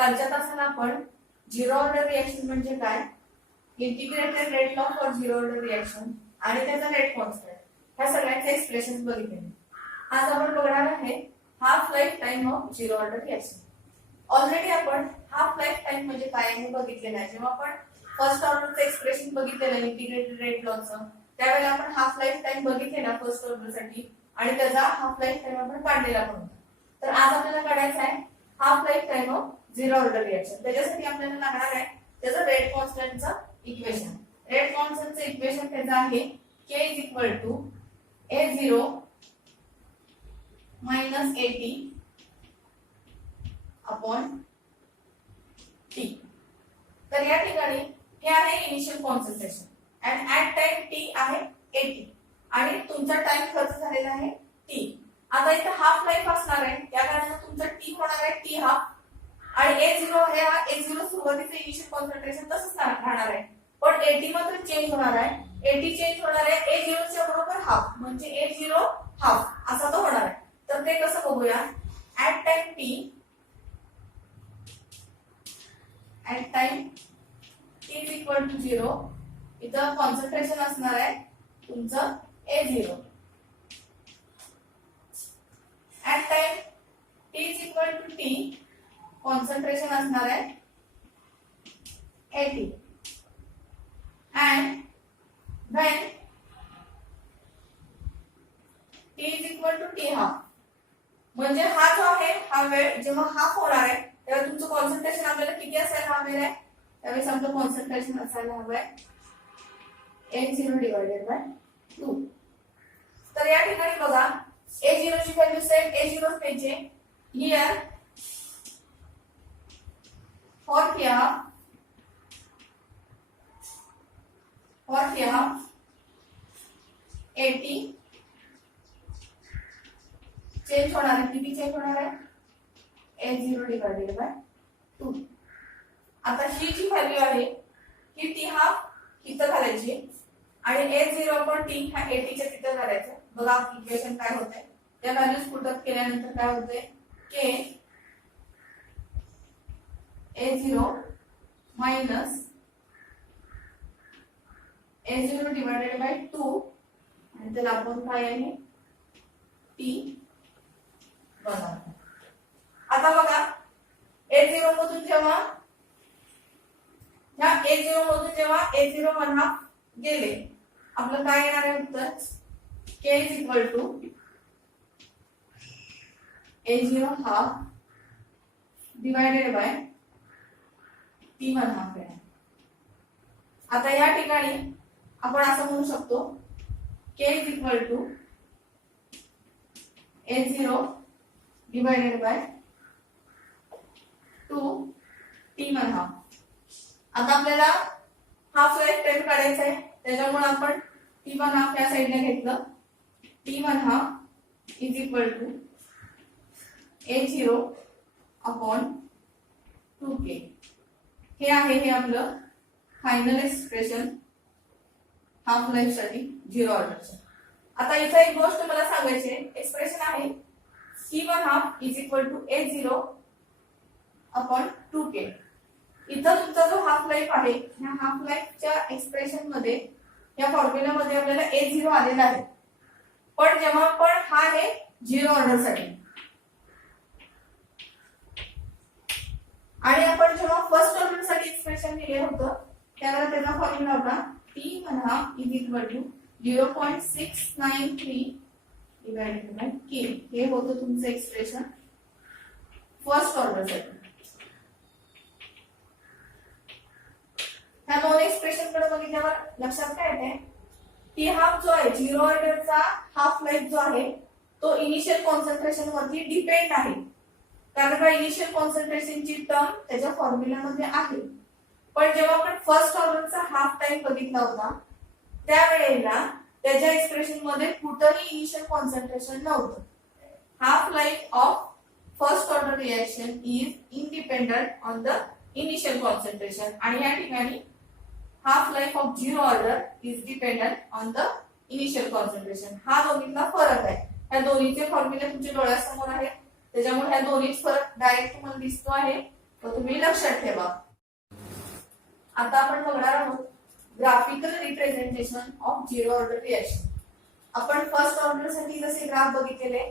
कालच्या तासाला आपण झिरो ऑर्डर रिएक्शन म्हणजे काय, integrated rate law for zero order reaction आणि त्याचा रेट कॉन्स्टंट ह्या सगळ्यांचे एक्सप्रेशन बघितले. आज आपण बघणार आहे half life time of zero order reaction. Already आपण हाफ लाईफ टाइम म्हणजे काय हे बघितलेलं आहे. जेव्हा आपण फर्स्ट ऑर्डरचं एक्सप्रेशन बघितलेलं इंटिग्रेटेड रेट लॉचं, त्यावेळेला आपण हाफ लाईफ टाइम बघितलेला फर्स्ट ऑर्डर साठी आणि त्याचा हाफ लाईफ टाइम आपण काढलेला पण होता. तर आज आपल्याला काढायचा आहे half life time of zero order reaction. त्याच्यासाठी आपल्याला लागणार आहे त्याचं रेट कॉन्स्टंटचं इक्वेशन. रेट कॉन्स्टंटचं इक्वेशन त्याचं आहे k = A0 - AT upon T. तर या ठिकाणी हे आहे initial concentration and at time T आहे AT आणि तुमचा टाइम खर्च झालेला आहे T. आता इथे हाफ लाईफ असणार आहे, त्या कारणाने तुमचा T होणार आहे T हाफ आणि A0 हे हा A0 सुरुवातीचे इनिशियल कॉन्सन्ट्रेशन तसंच राहणार आहे, पण AT मात्र चेंज होणार आहे. AT चेंज होणार आहे A0 च्या बरोबर हाफ, म्हणजे A0 हाफ असा तो होणार आहे. तर ते कसं बघूया. ऍट टाइम T = 0 इथं कॉन्सन्ट्रेशन असणार आहे तुमचं A0. At time T concentration असणार आहे AT and when T half, म्हणजे हा जो आहे हा वेळ जेव्हा हाफ होणार आहे तेव्हा तुमचं कॉन्सन्ट्रेशन आपल्याला किती असायला हवे आहे, त्यावेळेस आपलं कॉन्सन्ट्रेशन असायला हवं आहे A0 / 2. तर या ठिकाणी बघा A0 ची व्हॅल्यू सेम A0 पाहिजे. Here for here AT change होणार आहे. किती चेंज होणार आहे A0 / 2. आता ही जी व्हॅल्यू आहे ही T हाफ इथं घालायची आणि A0 T हा AT च्या तिथं घालायचं. बघा इक्वेशन काय होतंय, त्या व्हॅल्यूज पुट अप केल्यानंतर काय होतंय K A0 - A0 / 2 आणि त्याला आपण काय आहे T बनवतो. आता बघा A0 मधून जेव्हा ह्या A0 मधून जेव्हा A0 1/2 गेले, आपलं काय येणार आहे उत्तर K = A0 हाफ / T 1/2 आहे. आता या ठिकाणी आपण असं म्हणू शकतो K = A0 / 2 T 1/2. आता आपल्याला हाफ लाईफ टाइम काढायचा आहे, त्याच्यामुळे आपण T 1/2 या साईडला घेतलं. T 1/2 = A0 upon 2K. हे आहे हे आपलं फायनल एक्सप्रेशन हाफ लाईफ साठी झिरो ऑर्डरचं. आता इथं एक गोष्ट मला सांगायची आहे. एक्सप्रेशन आहे T 1/2 = A0 अपॉन 2K. इथं तुमचा जो हाफ लाईफ आहे ह्या हाफ लाईफच्या एक्सप्रेशन मध्ये या फॉर्म्युला मध्ये आपल्याला A0 आलेला आहे, पण जेव्हा पण हा आहे झिरो ऑर्डर साठी आणि आपण जेव्हा फर्स्ट ऑर्डर साठी एक्सप्रेशन लिहिलं होतं त्यावेळेला त्याचा फॉर्म्युला होता T 1/2 = 0.693 / K. हे होतं तुमचं एक्सप्रेशन फर्स्ट ऑर्डर साठी. ह्या दोन एक्सप्रेशन कडे बघितल्यावर लक्षात काय येते, T हाफ जो आहे झिरो ऑर्डरचा हाफ लाईफ जो आहे तो इनिशियल कॉन्सन्ट्रेशन वरती डिपेंड आहे, कारण का इनिशियल कॉन्सन्ट्रेशनची टर्म त्याच्या फॉर्म्युला मध्ये आहे. पण जेव्हा आपण फर्स्ट ऑर्डरचा हाफ टाइम बघितला होता त्यावेळेला त्याच्या एक्सप्रेशन मध्ये कुठेही इनिशियल कॉन्सन्ट्रेशन नव्हतं. Half life of first order reaction is independent on the initial concentration आणि या ठिकाणी half life of zero order is dependent on the initial concentration. हा दोन्हीचा फरक आहे. ह्या दोन्हीचे फॉर्म्युले तुमच्या डोळ्यासमोर आहेत, त्याच्यामुळे ह्या दोन्हीत फरक डायरेक्ट तुम्हाला दिसतो आहे. तो तुम्ही लक्षात ठेवा. आता आपण बघणार आहोत graphical representation of zero order reaction. आपण फर्स्ट ऑर्डर साठी जसे ग्राफ बघितलेले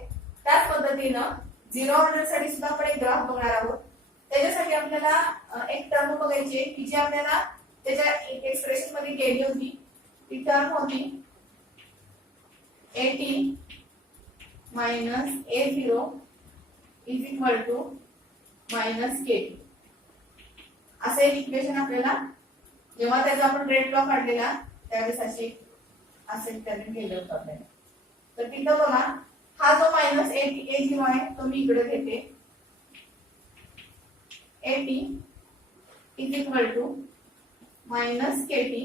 त्याच पद्धतीनं झिरो ऑर्डर साठी सुद्धा आपण एक ग्राफ बघणार आहोत. त्याच्यासाठी आपल्याला एक टर्म बघायची आहे की जी आपल्याला त्याच्या एक्सप्रेशन मध्ये केली होती. ती टर्म होती AT minus A0 is equal to minus KT. असं एक इक्वेशन आपल्याला जेव्हा त्याचा आपण रेट लॉ काढलेला त्यावेळेस असे त्यांनी केलं होतं आपल्याला. तर तिथं बघा हा जो मायनस A0 आहे तो मी इकडे घेते. AT is equal to minus KT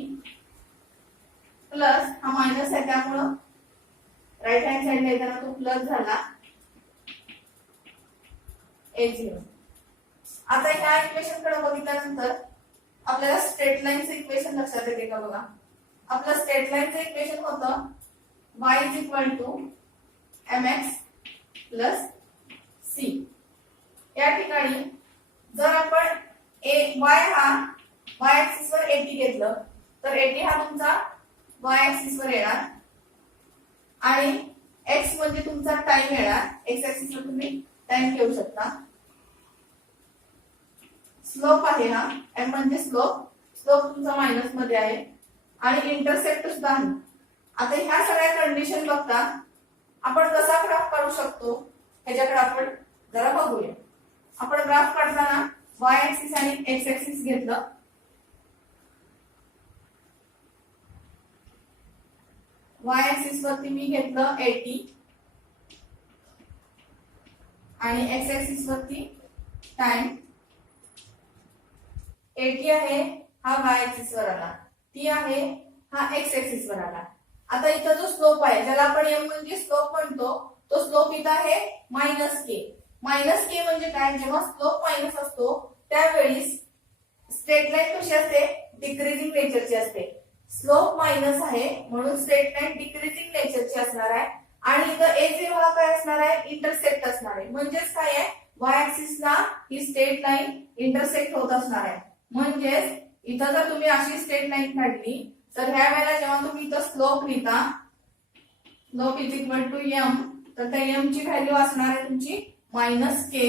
plus हा मायनस आहे त्यामुळं राईट हँड साइडला येताना तो प्लस झाला A0. आता ह्या इक्वेशन कडे बघितल्यानंतर आपल्याला स्ट्रेट लाईनचं इक्वेशन लक्षात येते का बघा. आपलं स्ट्रेट लाईनचं इक्वेशन होतं y is equal to mx plus c. या ठिकाणी जर आपण y हा y ऍक्सिस वर 80 घेतलं तर 80 हा तुमचा y ऍक्सिस वर येणार आणि x म्हणजे तुमचा टाइम येणार. x ऍक्सिस वर तुम्ही टाइम घेऊ शकता. स्लोप आहे हा m म्हणजे स्लोप तुमचा मायनस मध्ये आहे आणि इंटरसेप्ट सुद्धा आहे. आता ह्या सगळ्या कंडिशन बघता आपण कसा ग्राफ काढू शकतो ह्याच्याकडे आपण जरा बघूया. आपण ग्राफ काढताना y ऍक्सिस आणि x ऍक्सिस घेतलं. y ऍक्सिस वरती मी घेतलं 80 आणि x ऍक्सिस वरती टाइम. 80 आहे हा y ऍक्सिस वर आला, t आहे हा x ऍक्सिस वर आला. आता इथं जो स्लोप आहे ज्याला आपण m म्हणजे स्लोप म्हणतो तो स्लोप इथं आहे मायनस k. मायनस k म्हणजे काय, जेव्हा स्लोप मायनस असतो त्यावेळी स्ट्रेट लाईन कशी असते, डिक्रीजिंग नेचरची असते. स्लोप मायनस आहे म्हणून स्ट्रेट लाईन डिक्रीजिंग नेचरची असणार आहे आणि इथं A0 हा काय असणार आहे, इंटरसेक्ट असणार आहे. म्हणजेच काय आहे, y ऍक्सिस ला ही स्ट्रेट लाईन इंटरसेक्ट होत असणार आहे. म्हणजेच इथं जर तुम्ही अशी स्ट्रेट लाईन काढली तर ह्या वेळेला जेव्हा तुम्ही इथं स्लोप लिहिता slope is equal to m तर त्या m ची व्हॅल्यू असणार आहे तुमची मायनस k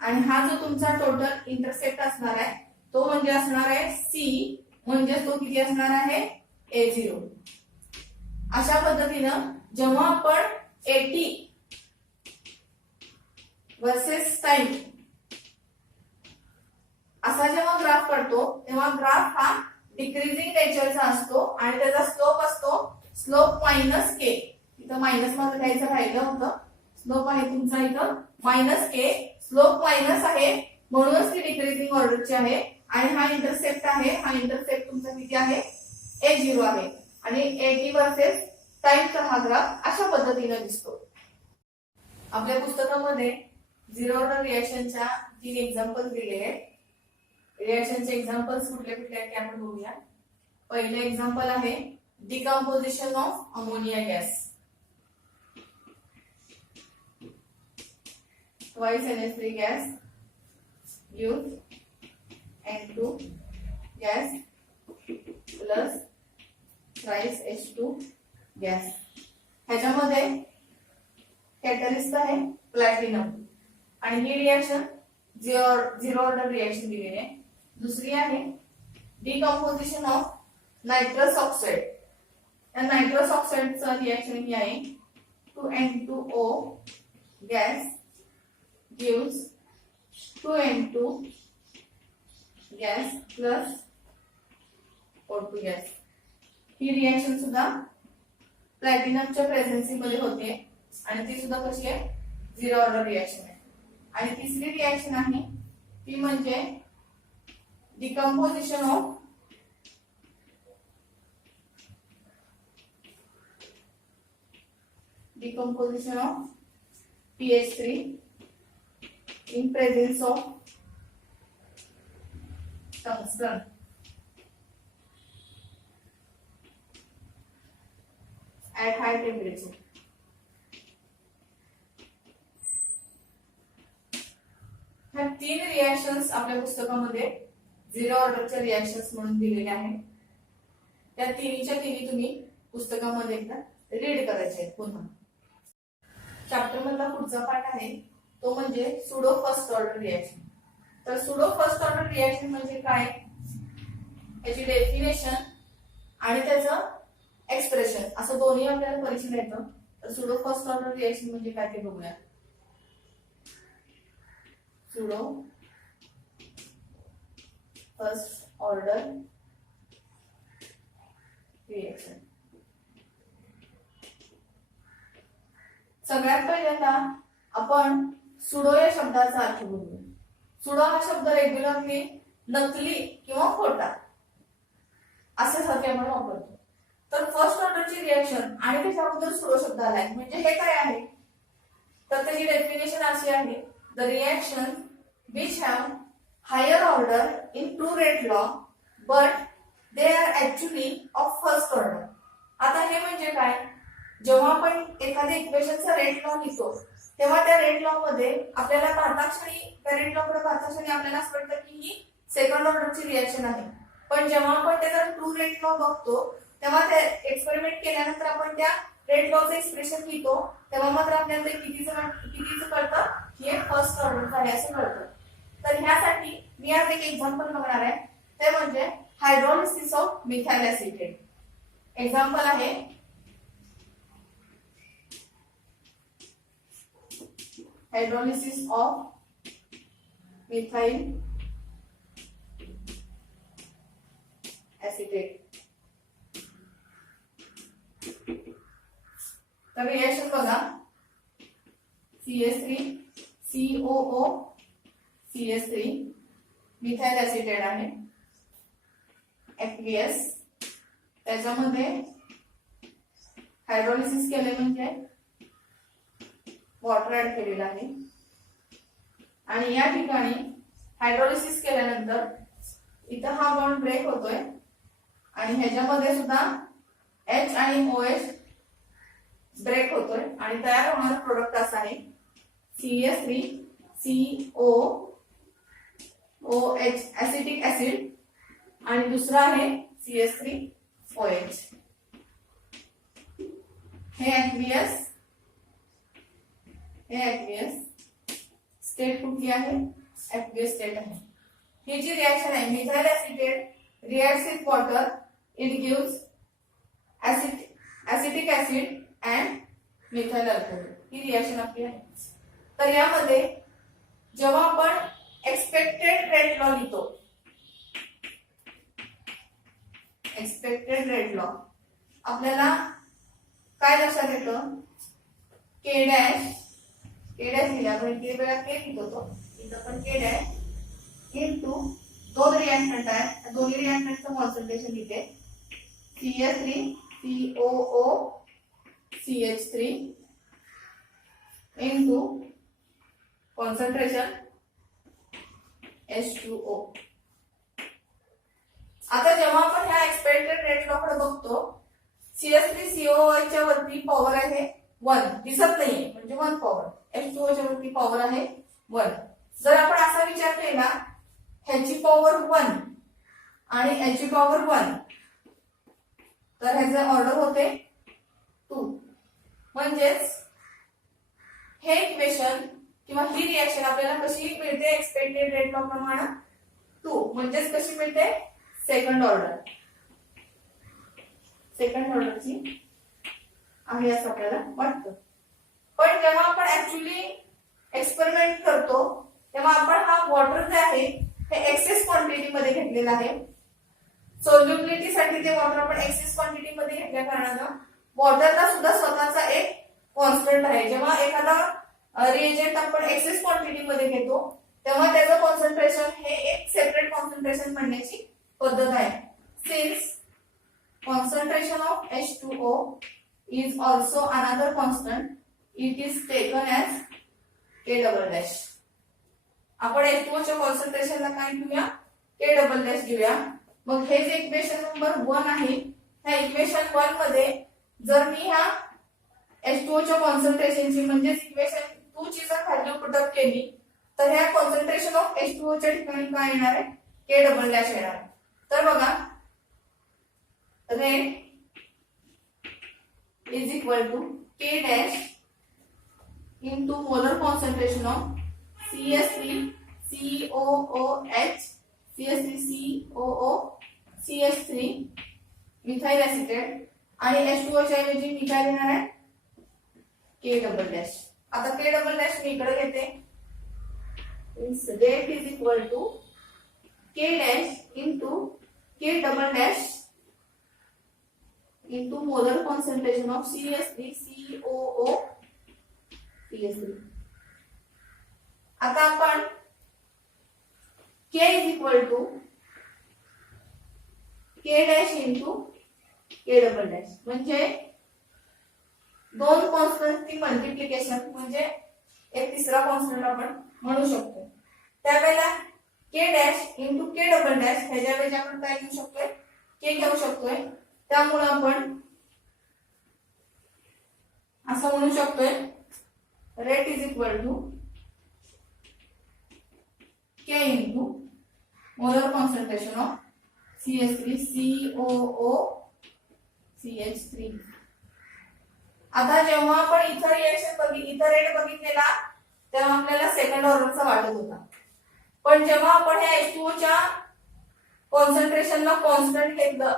आणि हा जो तुमचा टोटल इंटरसेप्ट असणार आहे तो म्हणजे असणार आहे c म्हणजे तो किती असणार आहे A0. अशा पद्धतीनं जेव्हा आपण 80 वर्सेस टाइम असा जेव्हा ग्राफ काढतो तेव्हा ग्राफ हा डिक्रीजिंग नेचरचा असतो आणि त्याचा स्लोप असतो स्लोप मायनस के. इथं मायनस मध्ये घ्यायचं राहिलं होतं. स्लोप आहे तुमचा इथं मायनस के. स्लोप मायनस आहे म्हणूनच ती डिक्रीजिंग ऑर्डरची आहे आणि हा इंटरसेप्ट आहे. हा इंटरसेप्ट तुमचा किती आहे A0 आहे आणि 80 वर्सेस टाइमचा हा ग्राफ अशा पद्धतीने दिसतो. आपल्या पुस्तकामध्ये झिरो ऑर्डर रिएक्शनच्या 3 एक्झाम्पल दिलेले आहेत. रिएक्शनचे एक्झाम्पल्स कुठले कुठले आहेत ते आपण बघूया. पहिले एक्झाम्पल आहे decomposition of ammonia gas. Twice NH3 gas gives N2 gas plus thrice H2 gas. ह्याच्यामध्ये कॅटलिस्ट आहे प्लॅटिनम आणि ही रिएक्शन झिरो ऑर्डर रिएक्शन दिलेली आहे. दुसरी आहे डिकम्पोजिशन ऑफ नायट्रस ऑक्साइड. या नायट्रस ऑक्साइडचं रिएक्शन ही आहे 2N2O gas gives 2N2 gas plus O2 gas. ही reaction सुद्धा प्लॅटिनमच्या प्रेझेन्सी मध्ये होते आणि ती सुद्धा कशी आहे झिरो ऑर्डर रिएक्शन आहे. आणि तिसरी रिएक्शन आहे ती म्हणजे decomposition of PH3 in presence of tungsten. At high temperature. ह्या 3 रिएक्शन्स आपल्या पुस्तकामध्ये झिरो ऑर्डरच्या रिएक्शन्स म्हणून दिलेल्या आहेत. त्या तिन्हीच्या तिन्ही तुम्ही पुस्तकामध्ये एकदा रीड करायचे आहेत पुन्हा. चॅप्टर मधला पुढचा पार्ट आहे तो म्हणजे सुडो फर्स्ट ऑर्डर रिएक्शन. तर सुडो फर्स्ट ऑर्डर रिएक्शन म्हणजे काय, याची डेफिनेशन आणि त्याचं एक्सप्रेशन असं दोन्ही आपल्याला परीक्षेला येतं. तर सुडो फर्स्ट ऑर्डर रिएक्शन म्हणजे काय ते बघूया. Pseudo first order reaction. सगळ्यात पहिल्यांदा आपण सुडो या शब्दाचा अर्थ बघूया. सुडो हा शब्द रेग्युलरली नकली किंवा खोटा अशासाठी आपण वापरतो. तर फर्स्ट ऑर्डरची रिएक्शन आणि त्याच्याबद्दल सुडो शब्द आलाय म्हणजे हे काय आहे, तर त्याची डेफिनेशन अशी आहे, the reaction which have higher order in true rate law but they are actually of first order. आता हे म्हणजे काय, जेव्हा आपण एखाद्या इक्वेशनचा रेट लॉ लिहितो तेव्हा त्या रेट लॉ मध्ये आपल्याला पाहताक्षणी त्या रेट लॉ कडे पाहताक्षणी आपल्याला असं वाटतं की ही सेकंड ऑर्डरची रिएक्शन आहे. पण जेव्हा आपण त्याचा ट्रू रेट लॉ बघतो तेव्हा ते एक्सपेरिमेंट केल्यानंतर आपण त्या रेट लॉचं एक्सप्रेशन लिहितो तेव्हा मात्र आपल्याला ते कितीचं कळतं की हे फर्स्ट ऑर्डरचं आहे असं कळतं. तर ह्यासाठी मी आज एक एक्झाम्पल बघणार आहे, ते म्हणजे hydrolysis of methyl acetate. Example आहे हायड्रोलिसिस ऑफ मिथाइल ऍसिटेट. तर रिएक्शन बघा, CS3 COO CS3 methyl acetate आहे, FVS. त्याच्यामध्ये हायड्रोलिसिस केले म्हणजे वॉटर ऍड केलेलं आहे आणि या ठिकाणी हायड्रोलिसिस केल्यानंतर इथं हा बॉन्ड ब्रेक होतोय आणि ह्याच्यामध्ये सुद्धा H आणि OH ब्रेक होतोय आणि तयार होणारं प्रोडक्ट असं आहे CS3 COOH ऍसिटिक ऍसिड आणि दुसरा आहे CS3OH. हे ऍक्वियस स्टेट कुठली आहे, ऍक्वियस स्टेट आहे. ही जी रिएक्शन आहे methyl acetate reacts with water, it gives acetic acid and methyl alcohol. He reaction आपली आहे. तर यामध्ये जेव्हा आपण एक्सपेक्टेड रेट लॉ लिहितो, एक्सपेक्टेड रेट लॉ आपल्याला काय लक्षात येतं, K डॅश लिहिला आपण K वेळा K लिहितो तो इथं पण K डॅश इनटू दोन रिएक्टंट आहे, दोन्ही रिएक्टंटचं कॉन्सन्ट्रेशन लिहिते CS3 COO CH3 into concentration H2O. आता जेव्हा आपण ह्या एक्सपेक्टेड रेट लॉ कडे बघतो, CS3 COO च्या वरती पॉवर आहे 1 दिसत नाहीये म्हणजे 1 पॉवर, H2O च्या वरती पॉवर आहे 1. जर आपण असा विचार केला ह्याची पॉवर 1 आणि ह्याची पॉवर 1 तर ह्याचे ऑर्डर होते 2. म्हणजेच हे इक्वेशन किंवा ही रिएक्शन आपल्याला कशी मिळते, एक्सपेक्टेड रेट लॉ प्रमाणे 2 म्हणजेच कशी मिळते, सेकंड ऑर्डरची आहे असं आपल्याला वाटतं. पण जेव्हा आपण ऍक्च्युअली एक्सपेरिमेंट करतो तेव्हा आपण हा वॉटर जे आहे हे एक्सेस क्वांटिटी मध्ये घेतलेला आहे. सोल्युबिलिटी साठी ते वॉटर आपण एक्सेस क्वांटिटी मध्ये घेतल्या कारणानं वॉटरला सुद्धा स्वतःचा एक कॉन्स्टंट आहे. जेव्हा एखादा रिएजंट आपण एक्सेस क्वांटिटी मध्ये घेतो तेव्हा त्याचं कॉन्सन्ट्रेशन हे एक सेपरेट कॉन्सन्ट्रेशन म्हणण्याची पद्धत आहे. Since concentration of H2O is also another constant, it is taken as K double dash. आपण H2O च्या कॉन्सन्ट्रेशनला काय घेऊया, K डबल डॅश घेऊया. मग हे जे इक्वेशन नंबर 1 आहे, ह्या इक्वेशन 1 मध्ये जर मी ह्या H2O च्या कॉन्सन्ट्रेशनची म्हणजे इक्वेशन 2 ची जर व्हॅल्यू पुट अप केली तर ह्या कॉन्सन्ट्रेशन ऑफ H2O च्या ठिकाणी काय येणार आहे, K डबल डॅश येणार आहे. तर बघा rate is equal to K dash into molar concentration of CH3COOH CH3COO methyl acetate आणि H2O च्या ऐवजी मी काय देणार आहे, K डबल डॅश. आता K डबल डॅश मी इकडे घेते. Rate is equal to K dash into K double dash into molar concentration of CH3COO CH3. आता आपण K is equal to K dash into K double dash म्हणजे दोन कॉन्स्टंटची multiplication म्हणजे एक तिसरा कॉन्स्टंट आपण म्हणू शकतो. त्यावेळेला K dash into K double dash ह्याच्या ऐवजी आपण काय घेऊ शकतोय, K घेऊ शकतोय. त्यामुळे आपण असं म्हणू शकतोय rate is equal to K into molar concentration of CH3COO CH3. आता जेव्हा आपण इथं रिएक्शन इथं रेट बघितलेला तेव्हा आपल्याला सेकंड ऑर्डरचा वाटत होता, पण जेव्हा आपण ह्या H2O च्या कॉन्सन्ट्रेशनला कॉन्स्टंट घेतलं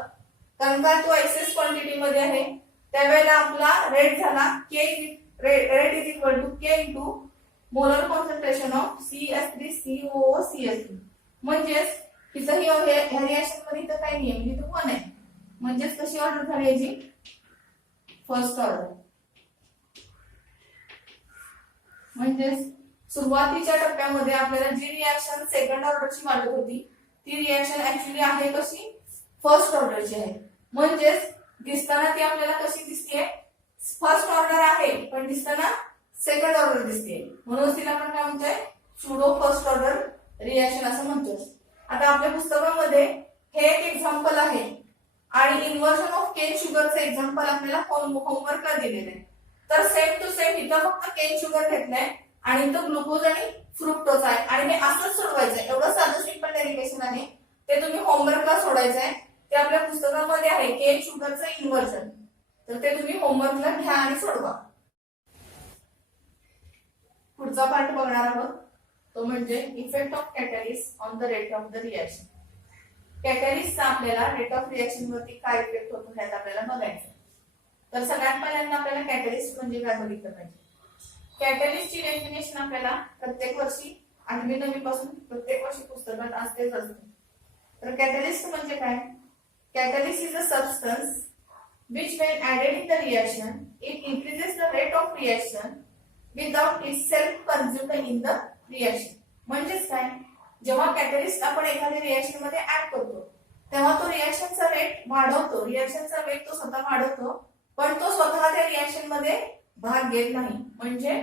कारण का तो एक्सेस क्वांटिटी मध्ये आहे, त्यावेळेला आपला रेट झाला rate is equal to K into molar concentration of CH3COO CH3. म्हणजेच इथं ह्या रिएक्शन मध्ये इथं काही नाही म्हणजे तो 1 आहे. म्हणजेच कशी ऑर्डर झाली याची, फर्स्ट ऑर्डर. म्हणजेच सुरुवातीच्या टप्प्यामध्ये आपल्याला जी रिएक्शन सेकंड ऑर्डरची वाटत होती ती रिएक्शन ऍक्च्युअली आहे कशी, फर्स्ट ऑर्डरची आहे. म्हणजेच दिसताना ती आपल्याला कशी दिसते, फर्स्ट ऑर्डर आहे पण दिसताना सेकंड ऑर्डर दिसते, म्हणून तिला आपण काय म्हणतोय, सुडो फर्स्ट ऑर्डर रिएक्शन असं म्हणतो. आता आपल्या पुस्तकामध्ये हे एक एक्झाम्पल आहे आणि इन्व्हर्जन ऑफ केन शुगरचं एक्झाम्पल आपल्याला होमवर्कला दिलेलं आहे. तर सेम टू सेम इथं फक्त केन शुगर घेतलंय आणि इथं ग्लुकोज आणि फ्रुक्टोज आहे आणि हे असंच सोडवायचंय. एवढं साधं सिंपल डेरिव्हेशन आहे, ते तुम्ही होमवर्कला सोडायचंय. ते आपल्या पुस्तकामध्ये आहे केन शुगरचं इन्व्हर्जन, तर ते तुम्ही होमवर्कला घ्या आणि सोडवा. पुढचा पार्ट बघणार आहोत तो म्हणजे effect of catalyst on the rate of the reaction. कॅटलिस्टचा आपल्याला रेट ऑफ रिएक्शन वरती काय इफेक्ट होतो हे आपल्याला बघायचं. तर सगळ्यात पहिल्यांदा आपल्याला कॅटलिस्ट म्हणजे काय बघितलं पाहिजे. कॅटलिस्टची डेफिनेशन आपल्याला प्रत्येक वर्षी 8वी 9वी पासून प्रत्येक वर्षी पुस्तकात असतेच असते. तर कॅटलिस्ट म्हणजे काय, catalyst is a substance which when added in the reaction it increases the rate of reaction without itself consumed in the reaction. म्हणजेच काय, जेव्हा कॅटलिस्ट आपण एखाद्या रिएक्शन मध्ये ऍड करतो तेव्हा तो रिएक्शनचा रेट वाढवतो, रिएक्शनचा वेग तो स्वतः वाढवतो पण तो स्वतः त्या रिएक्शन मध्ये भाग घेत नाही, म्हणजे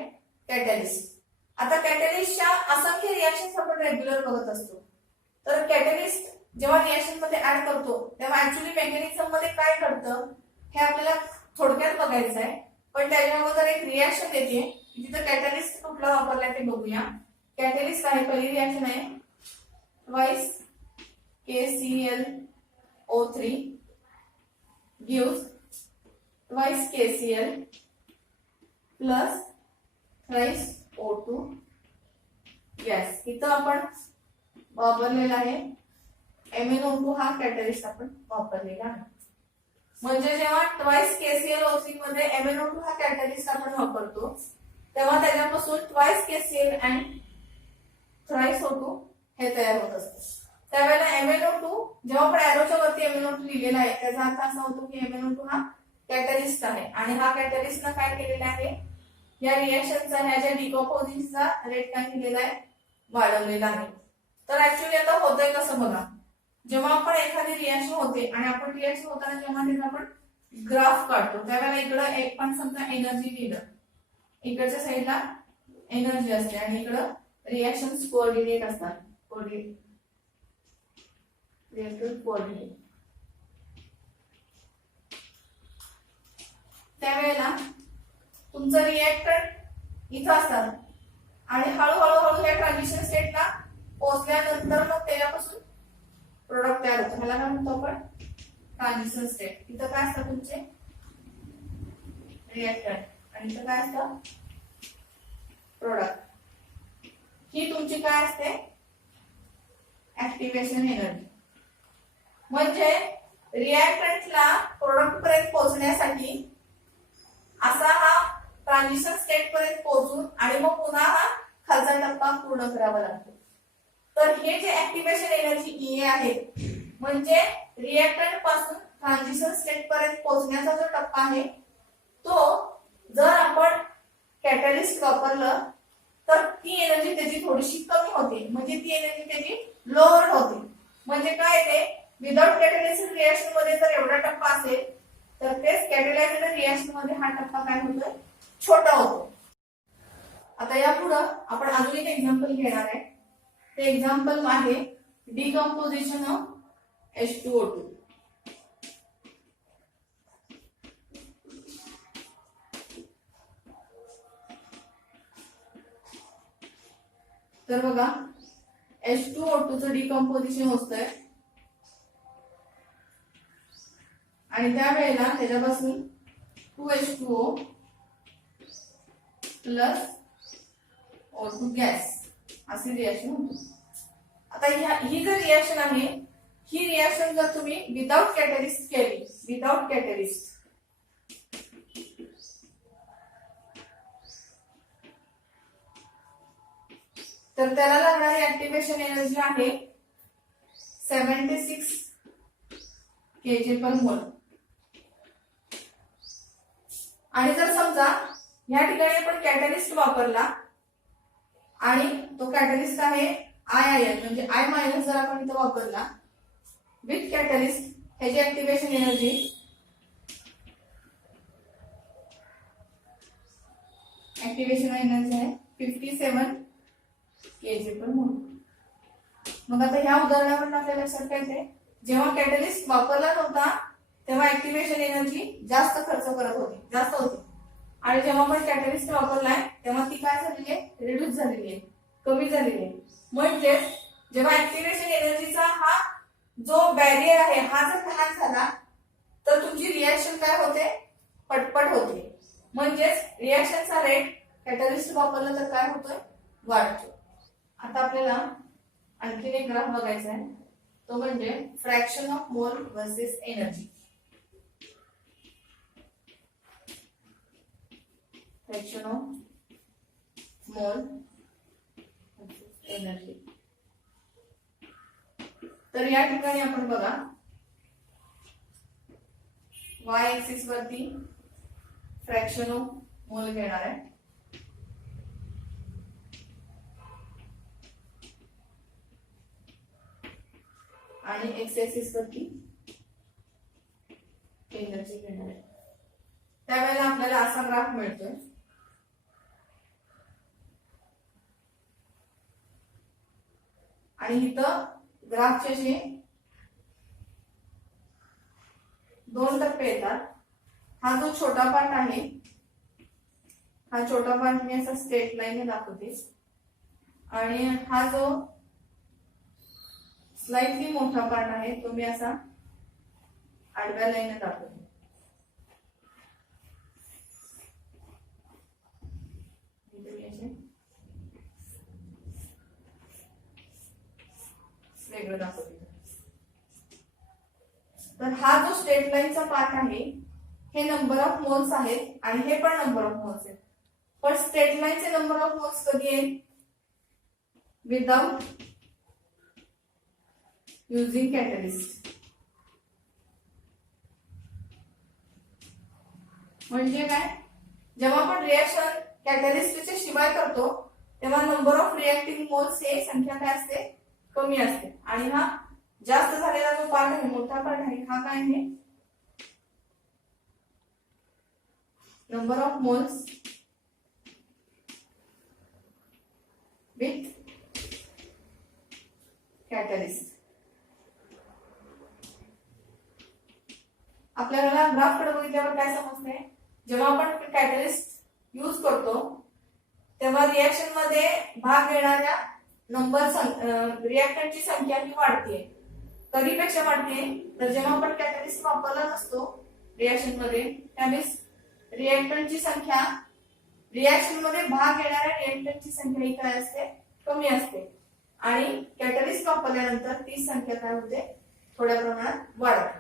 कॅटलिस्ट. आता कॅटलिस्टच्या असंख्य रिएक्शन्स आपण रेग्युलर बघत असतो. तर कॅटलिस्ट जेव्हा रिएक्शन मध्ये ऍड करतो तेव्हा ऍक्च्युअली मेकॅनिझम मध्ये काय घडतं हे आपल्याला थोडक्यात बघायचं आहे. पण त्याच्या अगोदर एक रिएक्शन येते जिथं कॅटलिस्ट कुठला वापरलाय ते बघूया. कॅटलिस्ट आहे, पहिली रिएक्शन आहे twice KClO3 gives twice KCl plus thrice O2 gas. इथं आपण वापरलेला आहे MnO2 हा कॅटलिस्ट आपण वापरलेला आहे. म्हणजे जेव्हा ट्वाइस KClO3 मध्ये MnO2 हा कॅटलिस्ट आपण वापरतो तेव्हा त्याच्यापासून twice KCl and thrice O2 हे तयार होत असतं. त्यावेळेला MnO2 जेव्हा आपण एरोच्या वरती MnO2 लिहिलेला आहे त्याचा अर्थ असा होतो की MnO2 हा कॅटलिस्ट आहे आणि हा कॅटलिस्ट ना काय केलेला आहे, या रिएक्शनचा ह्या ज्या डिकॉम्पोजिशनचा रेट काय केलेला आहे, वाढवलेला आहे. तर ऍक्च्युअली आता होतंय कसं बघा, जेव्हा आपण एखादी रिएक्शन होते आणि आपण रिएक्शन होताना जेव्हा तिथे आपण ग्राफ काढतो त्यावेळेला इकडं एक पण समजा एनर्जी लिहिलं, इकडच्या साईडला एनर्जी असते आणि इकडं रिएक्शन कोऑर्डिनेट असतात, रिएक्शन कोऑर्डिनेट. त्यावेळेला तुमचं रिएक्टर इथं असतात आणि हळूहळू या ट्रान्झिशन स्टेटला पोहोचल्यानंतर मग त्याच्यापासून प्रोडक्ट तयार होतो. ह्याला काय म्हणतो आपण ट्रान्झिशन स्टेट. इथं काय असतं तुमचे रिएक्टंट आणि इथं काय असतं प्रोडक्ट. ही तुमची काय असते ऍक्टिव्हेशन एनर्जी. म्हणजे रिएक्टंटला प्रोडक्ट पर्यंत पोहोचण्यासाठी असा हा ट्रान्झिशन स्टेट पर्यंत पोहोचून आणि मग पुन्हा हा खालचा टप्पा पूर्ण करावा लागतो. तर हे जे ऍक्टिव्हेशन एनर्जी ईए आहे म्हणजे रिएक्टंट पासून ट्रान्झिशन स्टेट पर्यंत पोहोचण्याचा जो टप्पा आहे तो जर आपण कॅटलिस्ट वापरलं तर ती एनर्जी त्याची थोडीशी कमी होते. म्हणजे ती एनर्जी त्याची लोअर होते. म्हणजे काय ते विदाउट कॅटलिस्ट रिएक्शन मध्ये जर एवढा टप्पा असेल तर तेच कॅटलायझर रिएक्शन मध्ये हा टप्पा काय होतोय छोटा होतो. आता यापुढं आपण अजून एक एक्झाम्पल घेणार आहे. ते एक्झाम्पल आहे डिकम्पोजिशन ऑफ H2O2. तर बघा H2O2 चं डिकम्पोजिशन होतंय आणि त्यावेळेला त्याच्यापासून 2H2O प्लस O2 गॅस अशी रिएक्शन होते. आता ही जर रिएक्शन आहे ही रिएक्शन जर तुम्ही विदाउट कॅटलिस्ट केली विदाउट कॅटलिस्ट तर त्याला लागणारी ऍक्टिव्हेशन एनर्जी आहे 76 kJ/mol. आणि जर समजा या ठिकाणी आपण कॅटलिस्ट वापरला आणि तो कॅटलिस्ट आहे आयआयएन म्हणजे आय मायनस जर आपण इथं वापरला विथ कॅटलिस्ट ह्याची ऍक्टिव्हेशन एनर्जी आहे 57 kJ/mol. मग आता ह्या उदाहरणावरून आपल्या लक्षात येते जेव्हा कॅटलिस्ट वापरला नव्हता तेव्हा ऍक्टिव्हेशन एनर्जी जास्त खर्च करत होती जास्त होती आणि जेव्हा आपण कॅटलिस्ट वापरलाय तेव्हा ती काय झालेली आहे रिड्यूस झालेली आहे कमी झालेली आहे. म्हणजे जेव्हा ऍक्टिव्हेशन एनर्जीचा हा जो बॅरियर आहे हा जर लहान झाला तर तुमची रिएक्शन काय होते पटपट होते. म्हणजेच रिएक्शनचा रेट कॅटलिस्ट वापरला तर काय होतोय वाढतो. आता आपल्याला आणखीन एक ग्राफ बघायचा आहे तो म्हणजे fraction of mole versus energy. Fraction of mole energy. तर या ठिकाणी आपण बघा y एक्सिस वरती फ्रॅक्शन ऑफ मोल घेणार आहे आणि एक्स एक्सिस वरती एनर्जी घेणार आहे. त्यावेळेला आपल्याला असा ग्राफ मिळतोय. आणि इथं ग्राफचे जे दोन टप्पे येतात. हा जो छोटा पार्ट आहे हा छोटा पार्ट मी असा स्ट्रेट लाईन दाखवते आणि हा जो स्लाइटली मोठा पार्ट आहे तो मी असा आडव्या लाईन दाखवते. वेगळं दाखवते. तर हा जो स्ट्रेट लाईनचा पार्ट आहे हे नंबर ऑफ मोल्स आहेत आणि हे पण नंबर ऑफ मोल्स आहेत. पण स्ट्रेट लाईनचे नंबर ऑफ मोल्स कधी आहेत विदाउट युजिंग कॅटलिस्ट. म्हणजे काय जेव्हा आपण रिएक्शन कॅटलिस्टच्या शिवाय करतो तेव्हा नंबर ऑफ रिएक्टिव्ह मोल्स हे संख्या काय असते कमी असते आणि हा जास्त झालेला जो पार्ट आहे मोठा पार्ट आहे हा काय आहे number of moles with catalyst. आपल्याला ग्राफ कडे बघितल्यावर काय समजते जेव्हा आपण कॅटलिस्ट यूज करतो तेव्हा रिएक्शन मध्ये भाग घेणाऱ्या रिएक्टंटची संख्या ही वाढते. कधीपेक्षा वाढते तर जेव्हा आपण कॅटलिस्ट वापरला नसतो रिएक्शन मध्ये त्यावेळेस रिएक्टंटची संख्या रिएक्शन मध्ये भाग घेणाऱ्या रिएक्टंटची संख्या ही काय असते, कमी असते. आणि कॅटलिस्ट वापरल्यानंतर ती संख्या काय होते, थोड्या प्रमाणात वाढते.